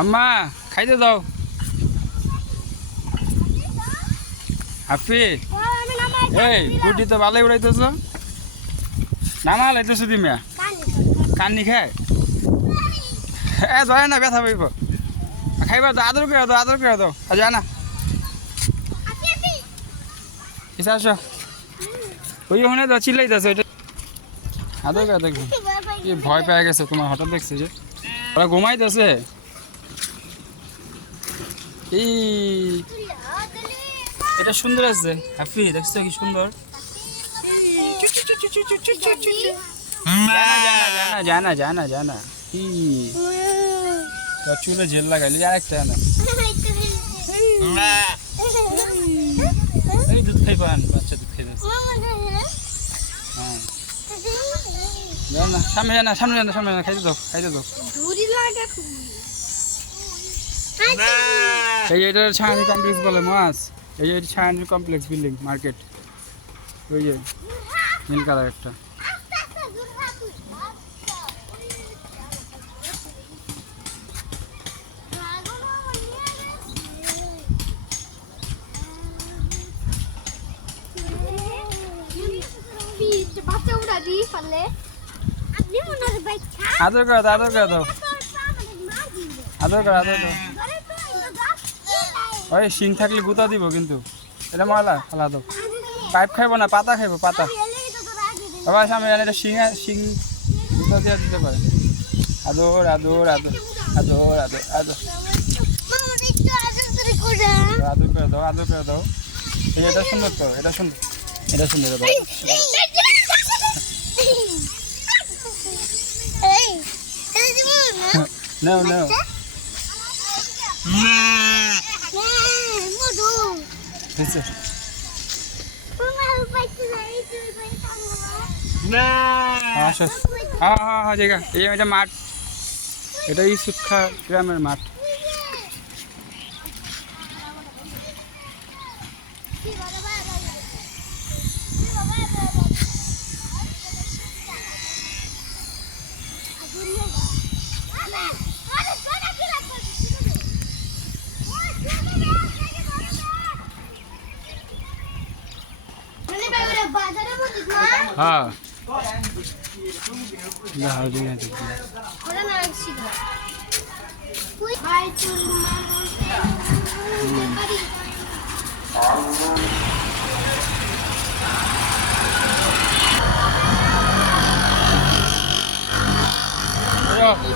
আম্মা, খাইতে দাও হাফি এই, গুটি তো ভালোই উড়াইতেছ। নামা লাইতেছ তুমি। কান্নি খায়। এ, ধরে না, ব্যথা পাইব। খাইবা তো, আদর করে দাও, আদর করে দাও। আর যায় না। এসে আসো। ওই ওখানে তো চিল্লাইতেছে, ওইটা আদর করে কি ভয় পেয়ে গেছে তোমার, হঠাৎ দেখছি যে। ওরা ঘুমাইতেছে। এটা সুন্দর আছে। হাফি দেখছ কি সুন্দর? জানা জানা জানা জানা তোর চুলে জেল লাগাইলি আরেকটা না এই দুধ খাই পান বাচ্চা দুধ খাই হ্যাঁ। জানা সামনে জানা সামনে জানা সামনে জানা খাইতে দাও খাইতে দাও। এই এটা ছায়ানি কমপ্লেক্স বলে মাছ। এই এটা ছায়ানি কমপ্লেক্স বিল্ডিং মার্কেট ওই যে নীল কালার একটা। বাচ্চা উড়া দিই পারলে আপনি মনে হয় বাচ্চা আদর করে দাও আদর করে দাও আদর করে, আদর দাও ওই শিং থাকলে গুতা দিব কিন্তু এটা ময়লা ফেলা দাও পাইপ খাইবো না পাতা খাইবো পাতা বাবা জানি এটা শিং শিং গুতা দিয়ে দিতে পারে আদর আদর আদর আদর আদর আদর আদর করে দাও আদর করে দাও এই এটা সুন্দর তো এটা সুন্দর এটা সুন্দর দাও নাও নাও হয়েছে এটা মাঠ। এটা ইসুক্ষা গ্রামের মাঠ। বাজারের हाँ हाल दिन है Yeah.